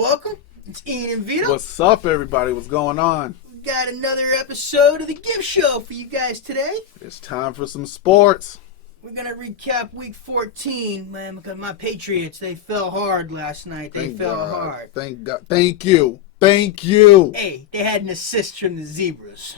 welcome. It's Ian and Vito. What's up, everybody? What's going on? We got another episode of the Giv Show for you guys today. It's time for some sports. We're going to recap Week 14, man, because my Patriots, they fell hard last night. They fell hard. Thank God. Thank you. Thank you. Hey, they had an assist from the Zebras.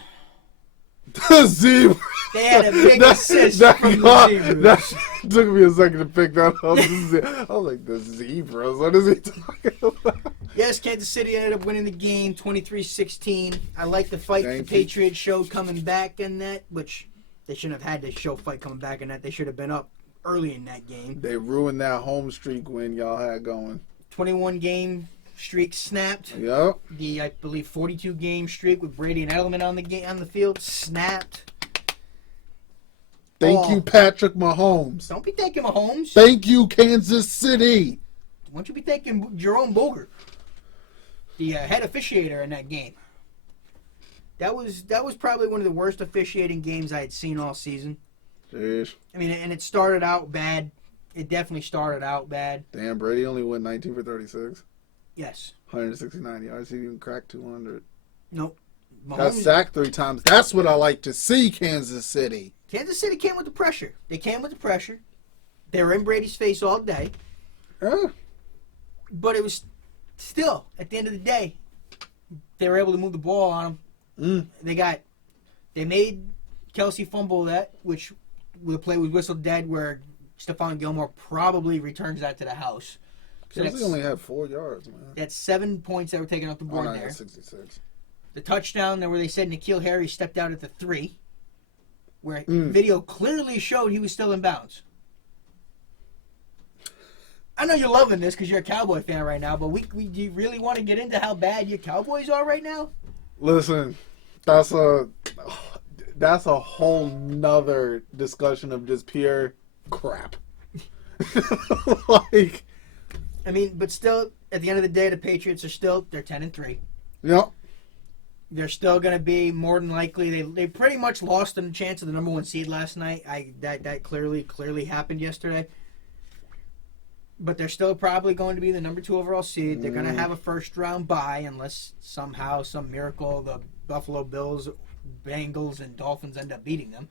The Zebras. They had a big assist from the Zebras. That took me a second to pick that up. I was like, the Zebras? What is he talking about? Yes, Kansas City ended up winning the game 23-16. I like the fight the Patriots showed coming back in that, which they shouldn't have had to show fight coming back in that. They should have been up early in that game. They ruined that home streak win y'all had going. 21-game streak snapped. Yep. The, I believe, 42-game streak with Brady and Edelman on the field snapped. Thank you, Patrick Mahomes. Don't be thanking Mahomes. Thank you, Kansas City. Why don't you be thanking Jerome Boger, the head officiator in that game? That was probably one of the worst officiating games I had seen all season. Jeez. I mean, and it started out bad. It definitely started out bad. Damn, Brady only went 19 for 36. Yes. 169 yards. He didn't even crack 200. Nope. Got sacked 3 times. That's what I like to see, Kansas City. Kansas City came with the pressure. They came with the pressure. They were in Brady's face all day. But it was still, at the end of the day, they were able to move the ball on them. They made Kelsey fumble that, which the play was whistled dead, where Stephon Gilmore probably returns that to the house. So Kelsey only had 4 yards, man. That's 7 points that were taken off the board there. 66. The touchdown there where they said N'Keal Harry stepped out at the 3, where video clearly showed he was still in bounds. I know you're loving this because you're a Cowboy fan right now, but do you really want to get into how bad your Cowboys are right now? Listen, that's a whole nother discussion of just pure crap. I mean, but still, at the end of the day, the Patriots are they're 10-3. Yep. They're still going to be more than likely. They pretty much lost the chance of the number 1 seed last night. That clearly happened yesterday. But they're still probably going to be the number 2 overall seed. They're going to have a first-round bye unless somehow, some miracle, the Buffalo Bills, Bengals, and Dolphins end up beating them.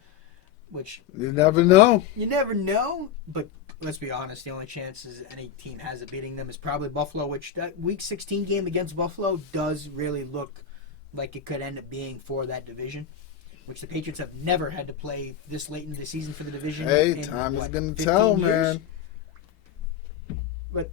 Which you never know. You never know. But let's be honest, the only chances any team has of beating them is probably Buffalo, which that Week 16 game against Buffalo does really look like it could end up being for that division, which the Patriots have never had to play this late into the season for the division. Hey, time is going to tell, man. But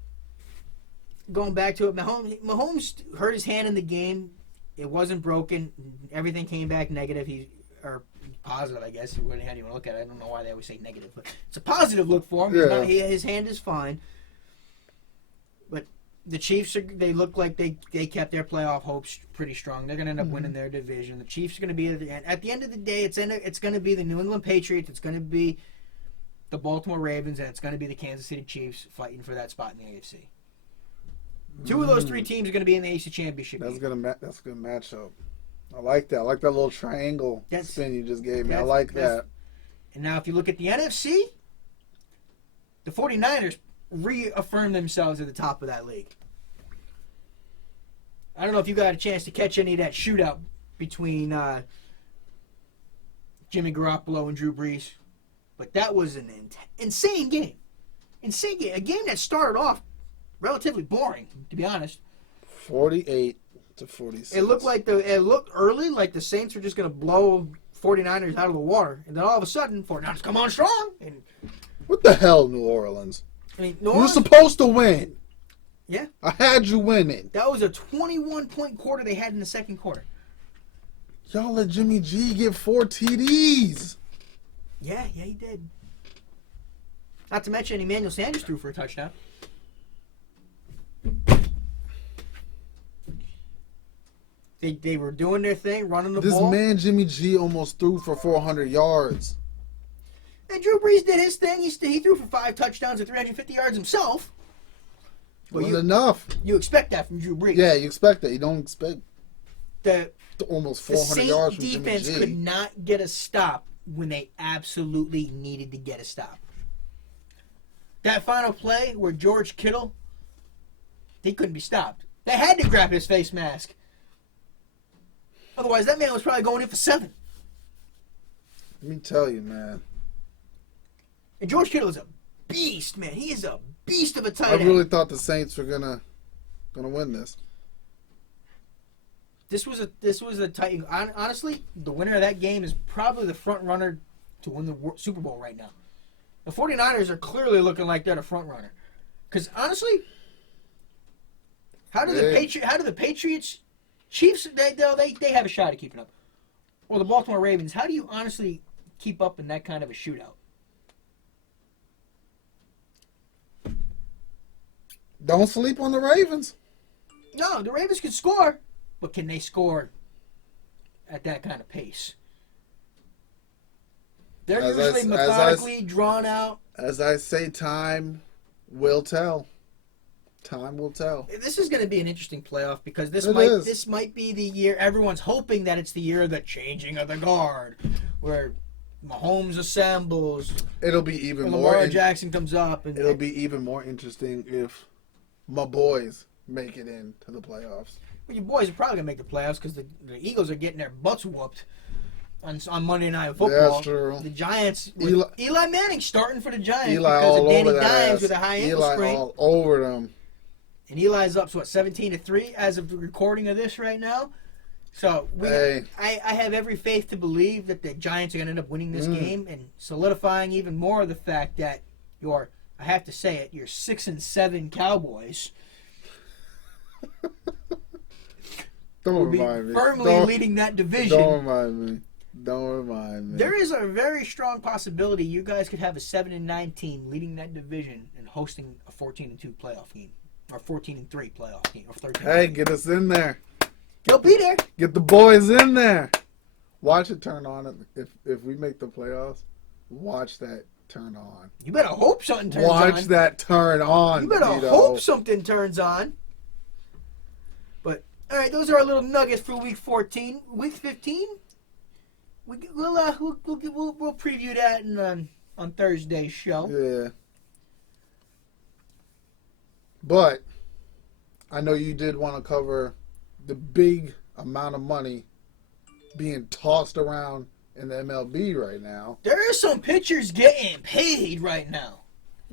going back to it, Mahomes hurt his hand in the game. It wasn't broken. Everything came back negative. Or positive, I guess. How do you want to look at it? I don't know why they always say negative, but it's a positive look for him. Yeah. His hand is fine. But the Chiefs, they look like they kept their playoff hopes pretty strong. They're going to end up winning their division. The Chiefs are going to be at the end of the day. It's going to be the New England Patriots. It's going to be the Baltimore Ravens, and it's going to be the Kansas City Chiefs fighting for that spot in the AFC. 2 of those 3 teams are going to be in the AFC Championship. That's a good matchup. I like that. I like that little triangle spin you just gave me. I like that. And now if you look at the NFC, the 49ers reaffirm themselves at the top of that league. I don't know if you got a chance to catch any of that shootout between Jimmy Garoppolo and Drew Brees, but that was an insane game. Insane game. A game that started off relatively boring, to be honest. 48-46. It looked early like the Saints were just going to blow 49ers out of the water, and then all of a sudden 49ers come on strong. And what the hell, New Orleans? I mean, you were supposed to win. Yeah. I had you winning. That was a 21-point quarter they had in the second quarter. Y'all let Jimmy G get 4 TDs. Yeah, he did. Not to mention Emmanuel Sanders threw for a touchdown. They were doing their thing, running the ball. This man, Jimmy G, almost threw for 400 yards. And Drew Brees did his thing. He threw for 5 touchdowns and 350 yards himself. Wasn't enough. You expect that from Drew Brees. Yeah, you expect that. You don't expect almost 400 Saint yards from Jimmy G. The defense could not get a stop when they absolutely needed to get a stop. That final play where George Kittle, he couldn't be stopped. They had to grab his face mask. Otherwise, that man was probably going in for 7. Let me tell you, man. And George Kittle is a beast, man. He is a beast of a tight end. I really thought the Saints were gonna win this. This was a tight. Honestly, the winner of that game is probably the front runner to win the Super Bowl right now. The 49ers are clearly looking like they're the front runner. Because honestly, how do the Patriots, Chiefs, they have a shot at keeping up, or the Baltimore Ravens? How do you honestly keep up in that kind of a shootout? Don't sleep on the Ravens. No, the Ravens can score, but can they score at that kind of pace? They're usually methodically drawn out. As I say, time will tell. Time will tell. This is going to be an interesting playoff because this might be the year. Everyone's hoping that it's the year of the changing of the guard, where Mahomes assembles. It'll be even more. Lamar Jackson comes up, and it'll be even more interesting if my boys make it into the playoffs. Well, your boys are probably going to make the playoffs because the Eagles are getting their butts whooped on Monday Night Football. That's true. The Giants, Eli Manning starting for the Giants Eli because all of Danny over Dimes with a high ankle sprain. All over them. And Eli's up to 17-3 as of the recording of this right now. So I have every faith to believe that the Giants are going to end up winning this game and solidifying even more the fact that I have to say it, your 6-7 Cowboys Don't will be remind me. firmly leading that division. Don't remind me. There is a very strong possibility you guys could have a 7-9 team leading that division and hosting a 14-2 playoff game. Or 14-3 playoff game. Or 13. Hey, get us in there. They'll be there. Get the boys in there. Watch it turn on. If we make the playoffs, watch that turn on. You better hope something turns on. Watch that turn on. You better hope something turns on. But, all right, those are our little nuggets for Week 14. Week 15, we'll preview that on Thursday's show. Yeah. But I know you did want to cover the big amount of money being tossed around in the MLB right now. There are some pitchers getting paid right now.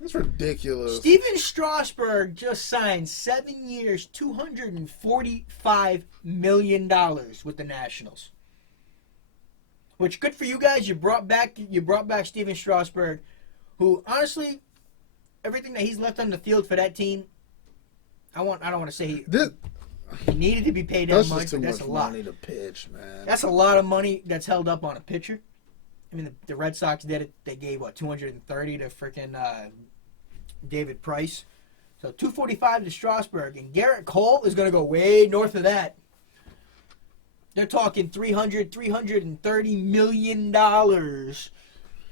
It's ridiculous. Steven Strasburg just signed 7 years, $245 million with the Nationals. Which, good for you guys. You brought back Steven Strasburg, who honestly, everything that he's left on the field for that team, I don't want to say he needed to be paid that much, but that's a lot. Money to pitch, man. That's a lot of money that's held up on a pitcher. I mean, the Red Sox did it. They gave $230 to freaking David Price. So $245 to Strasburg, and Garrett Cole is going to go way north of that. They're talking $330 million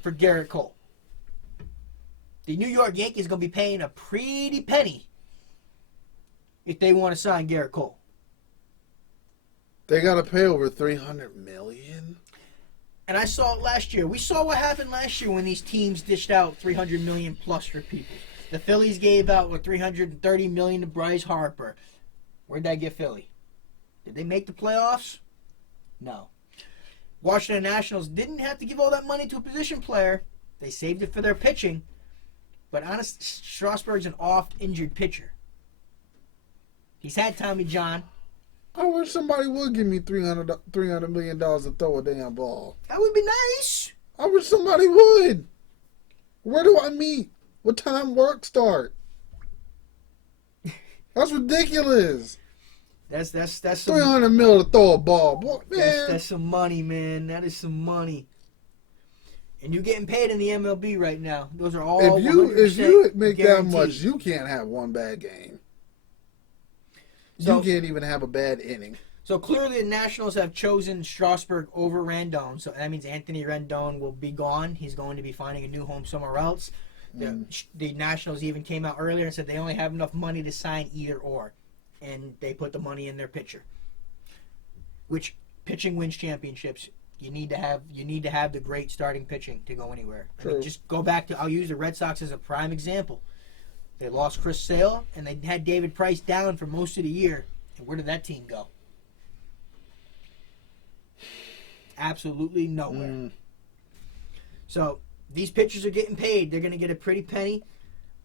for Garrett Cole. The New York Yankees are going to be paying a pretty penny if they want to sign Garrett Cole. They got to pay over $300 million. And I saw it last year. We saw what happened last year when these teams dished out $300 million plus for people. The Phillies gave out $330 million to Bryce Harper. Where'd that get Philly? Did they make the playoffs? No. Washington Nationals didn't have to give all that money to a position player. They saved it for their pitching. But honestly, Strasburg's an oft-injured pitcher. He's had Tommy John. I wish somebody would give me $300 million to throw a damn ball. That would be nice. I wish somebody would. Where do I meet? What time work start? That's ridiculous. That's some $300 million to throw a ball. Boy, man. That's some money, man. That is some money. And you're getting paid in the MLB right now. Those are all if you make guaranteed. that much, you can't have one bad game. So, you can't even have a bad inning. So clearly the Nationals have chosen Strasburg over Rendon. So that means Anthony Rendon will be gone. He's going to be finding a new home somewhere else. The Nationals even came out earlier and said they only have enough money to sign either or. And they put the money in their pitcher. Which pitching wins championships. You need to have the great starting pitching to go anywhere. I mean, just go back to, I'll use the Red Sox as a prime example. They lost Chris Sale, and they had David Price down for most of the year. And where did that team go? Absolutely nowhere. So these pitchers are getting paid. They're going to get a pretty penny.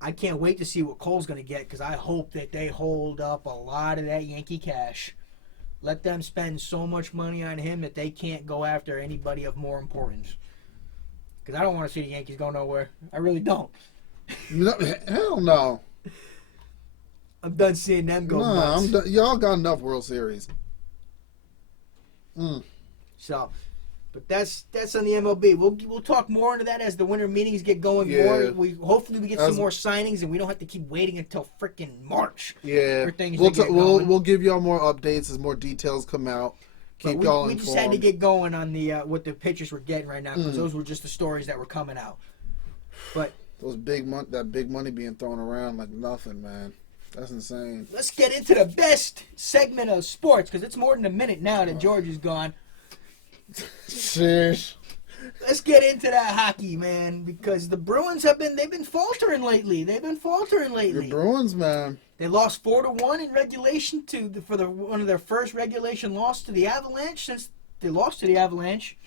I can't wait to see what Cole's going to get because I hope that they hold up a lot of that Yankee cash. Let them spend so much money on him that they can't go after anybody of more importance. Because I don't want to see the Yankees go nowhere. I really don't. No, hell no. I'm done seeing them go nuts. I'm done. Y'all got enough World Series. So, but that's on the MLB. We'll talk more into that as the winter meetings get going more. Hopefully we get some more signings and we don't have to keep waiting until freaking March. Yeah, for things we'll to get going. we'll give y'all more updates as more details come out. Keep y'all informed. We just had to get going on the what the pitchers we're getting right now because those were just the stories that were coming out. But that big money being thrown around like nothing, man. That's insane. Let's get into the best segment of sports because it's more than a minute now that George is gone. Sheesh. Let's get into that hockey, man, because the Bruins they've been faltering lately. The Bruins, man. They lost 4-1 in regulation one of their first regulation loss to the Avalanche since they lost to the Avalanche.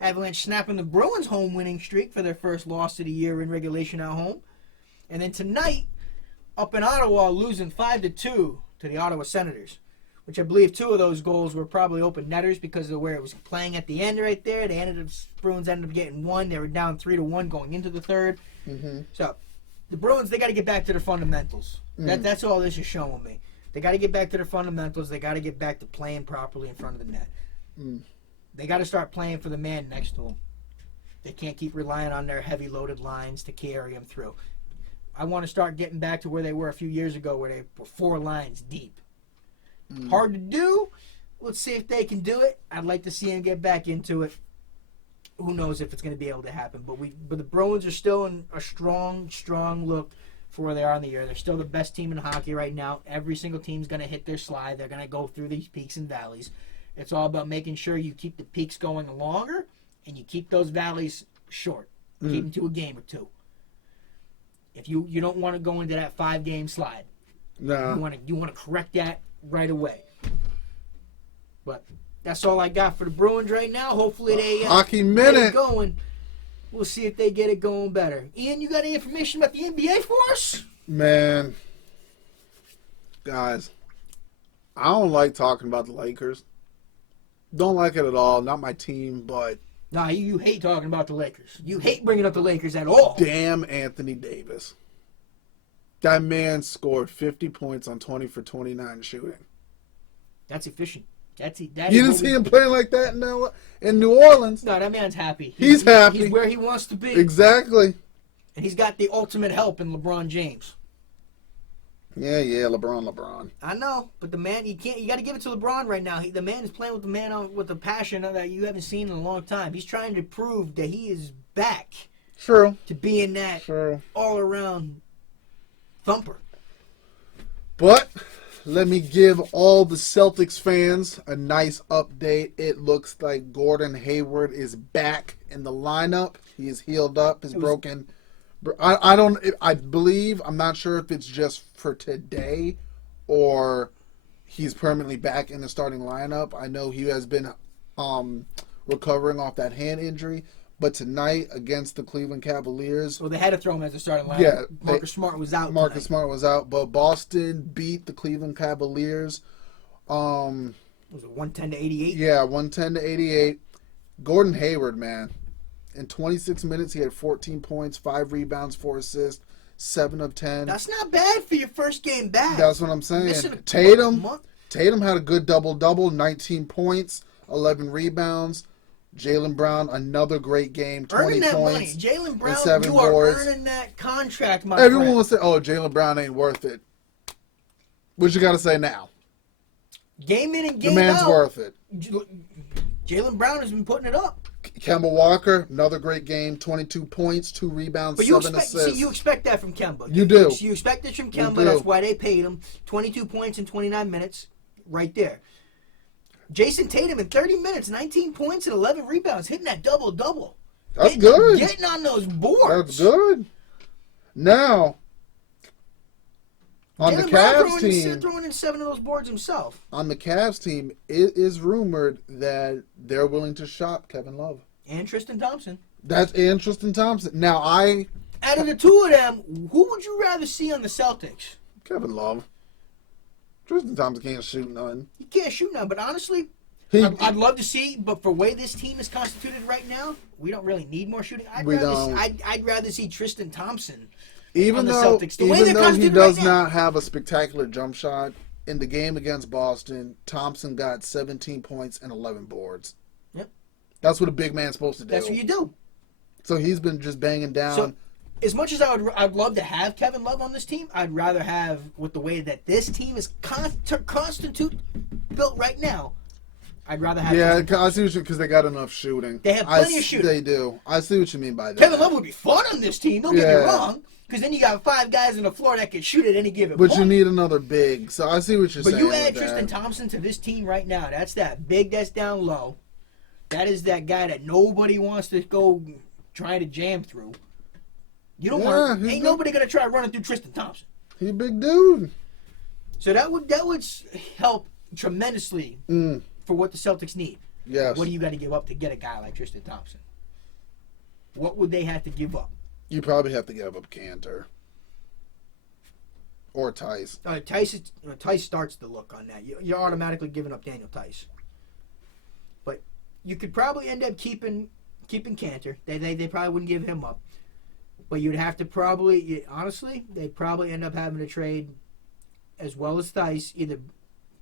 Avalanche snapping the Bruins' home winning streak for their first loss of the year in regulation at home. And then tonight, up in Ottawa, losing 5-2 to the Ottawa Senators, which I believe 2 of those goals were probably open netters because of where it was playing at the end right there. Bruins ended up getting 1. They were down 3-1 going into the third. So the Bruins, they got to get back to their fundamentals. That's all this is showing me. They got to get back to their fundamentals. They got to get back to playing properly in front of the net. They got to start playing for the man next to them. They can't keep relying on their heavy loaded lines to carry them through. I want to start getting back to where they were a few years ago where they were 4 lines deep. Hard to do. Let's see if they can do it. I'd like to see them get back into it. Who knows if it's going to be able to happen. But the Bruins are still in a strong look for where they are in the year. They're still the best team in hockey right now. Every single team's going to hit their slide. They're going to go through these peaks and valleys. It's all about making sure you keep the peaks going longer and you keep those valleys short. Keep them to a game or 2. If you don't want to go into that 5-game slide. No. You want to correct that right away. But that's all I got for the Bruins right now. Hopefully they hockey get minute it going. We'll see if they get it going better. Ian, you got any information about the NBA for us? Man, guys, I don't like talking about the Lakers. Don't like it at all. Not my team, but Nah, you hate talking about the Lakers. You hate bringing up the Lakers at all. Damn Anthony Davis. That man scored 50 points on 20 for 29 shooting. That's efficient. That you didn't see him playing like that in New Orleans. No, that man's happy. He's happy. He's where he wants to be. Exactly. And he's got the ultimate help in LeBron James. Yeah, LeBron. I know, but the man, you got to give it to LeBron right now. The man is playing with the man with the passion that you haven't seen in a long time. He's trying to prove that he is back. True. To being that all-around thumper. But let me give all the Celtics fans a nice update. It looks like Gordan Hayward is back in the lineup. He is healed up. His broken. I believe, I'm not sure if it's just for today or he's permanently back in the starting lineup. I know he has been recovering off that hand injury. But tonight against the Cleveland Cavaliers... Well, they had to throw him as a starting lineup. Yeah. Marcus Smart was out Smart was out. But Boston beat the Cleveland Cavaliers. Was it 110-88? Yeah, 110-88. Gordan Hayward, man. In 26 minutes, he had 14 points, 5 rebounds, 4 assists, 7 of 10. That's not bad for your first game back. That's what I'm saying. Tatum had a good double-double, 19 points, 11 rebounds. Jaylen Brown, another great game, 20 points. Jaylen Brown, 7 you are boards. earning that contract, my Everyone friend. will say, oh, Jaylen Brown ain't worth it. What you got to say now? Game in and game out. The man's worth it. Jaylen Brown has been putting it up. Kemba Walker, another great game, 22 points, 2 rebounds, 7 assists. See, you expect that from Kemba. You do. You expect it from Kemba. That's why they paid him. 22 points in 29 minutes, right there. Jason Tatum in 30 minutes, 19 points and 11 rebounds, hitting that double-double. That's good. Getting on those boards. That's good. Now, On the Jaylen Brown Cavs team, throwing in 7 of those boards himself. on the Cavs team, it is rumored that they're willing to shop Kevin Love. And Tristan Thompson. That's and Tristan Thompson. Now, Out of the two of them, who would you rather see on the Celtics? Kevin Love. Tristan Thompson can't shoot none. He can't shoot now, but honestly, I'd love to see. But for the way this team is constituted right now, we don't really need more shooting. I'd rather see Tristan Thompson. Even on the though, Celtics. The way even they're though he constituted does right now. not have a spectacular jump shot, in the game against Boston, Thompson got 17 points and 11 boards. Yep. That's what a big man's supposed to do. That's what you do. So he's been just banging down. So, as much as I'd love to have Kevin Love on this team, I'd rather have, with the way that this team is built right now, I'd rather have. Yeah, I see what you, because they got enough shooting. They have plenty of shooting. They do. I see what you mean by that. Kevin Love would be fun on this team. Don't get me wrong, because then you got 5 guys on the floor that can shoot at any given point. But you need another big. So I see what you're saying. But you add with Tristan Thompson to this team right now. That's that big that's down low. That is that guy that nobody wants to go trying to jam through. You don't want. Ain't nobody gonna try running through Tristan Thompson. He's a big dude. So that would help tremendously for what the Celtics need. Yes. What do you got to give up to get a guy like Tristan Thompson? What would they have to give up? You probably have to give up Cantor. Or Tice. Tice starts the look on that. You're automatically giving up Daniel Tice. But you could probably end up keeping Cantor. They probably wouldn't give him up. But you'd have to honestly, they'd probably end up having to trade as well as Tice, either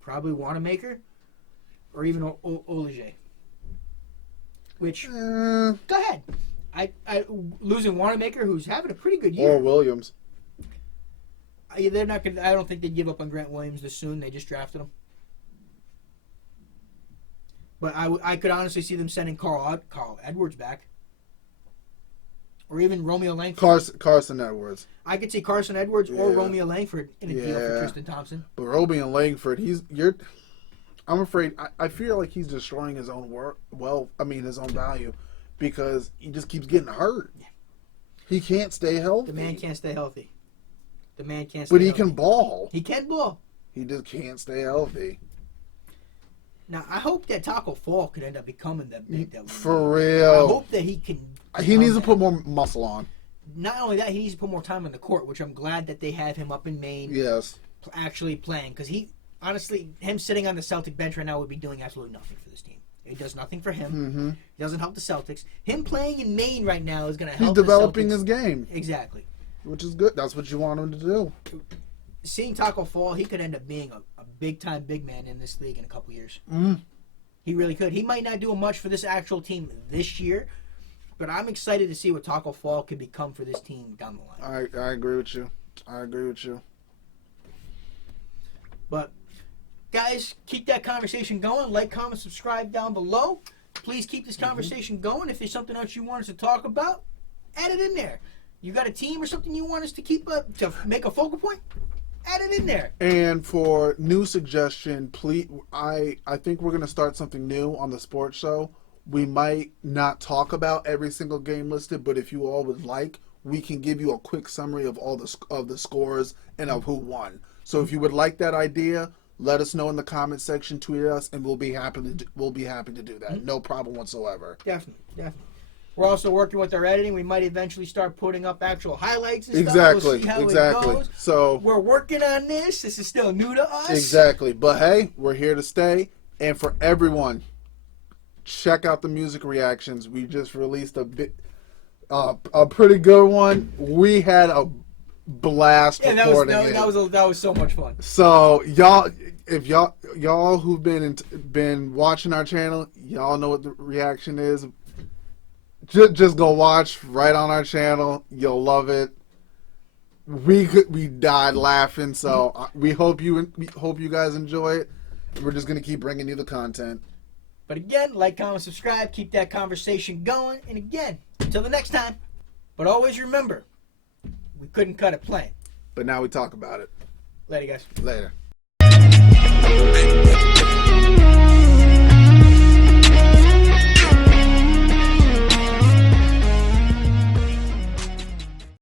probably Wanamaker or even Olajay. Which, go ahead. I losing Wanamaker, who's having a pretty good year. Or Williams. They're not gonna. I don't think they'd give up on Grant Williams this soon. They just drafted him. But I could honestly see them sending Carl Edwards back, or even Romeo Langford. Carson Edwards. I could see Carson Edwards or Romeo Langford in a deal for Tristan Thompson. But Romeo Langford, I'm afraid. I feel like he's destroying his own work. Well, I mean his own value, because he just keeps getting hurt. Yeah. He can't stay healthy. The man can't stay healthy. But he can ball. He can ball. He just can't stay healthy. Now, I hope that Taco Fall could end up becoming that big. For real. I hope that he can. He needs to put more muscle on. Not only that, he needs to put more time on the court, which I'm glad that they have him up in Maine. Yes. Actually playing. Because honestly, him sitting on the Celtic bench right now would be doing absolutely nothing for this team. It does nothing for him. Mm-hmm. It doesn't help the Celtics. Him playing in Maine right now is going to help. He's developing his game. Exactly. Which is good. That's what you want him to do. Seeing Taco Fall, he could end up being a big-time big man in this league in a couple years. Mm. He really could. He might not do much for this actual team this year, but I'm excited to see what Taco Fall can become for this team down the line. I agree with you. But, guys, keep that conversation going. Like, comment, subscribe down below. Please keep this conversation going. If there's something else you want us to talk about, add it in there. You got a team or something you want us to keep up to make a focal point? Add it in there. And for new suggestion, please, I think we're gonna start something new on the sports show. We might not talk about every single game listed, but if you all would like, we can give you a quick summary of all the scores and of who won. So if you would like that idea, let us know in the comment section, tweet us, and we'll be happy to do that. No problem whatsoever. Definitely. We're also working with our editing. We might eventually start putting up actual highlights and stuff. We'll see how it goes. So we're working on this. This is still new to us. Exactly. But hey, we're here to stay. And for everyone, check out the music reactions. We just released a pretty good one. We had a blast recording it. That was so much fun. So if y'all who've been watching our channel, y'all know what the reaction is. Just go watch right on our channel. You'll love it. We died laughing, so we hope you guys enjoy it. We're just gonna keep bringing you the content. But again, like, comment, subscribe, keep that conversation going. And again, until the next time. But always remember, we couldn't cut it plain. But now we talk about it. Later, guys. Later.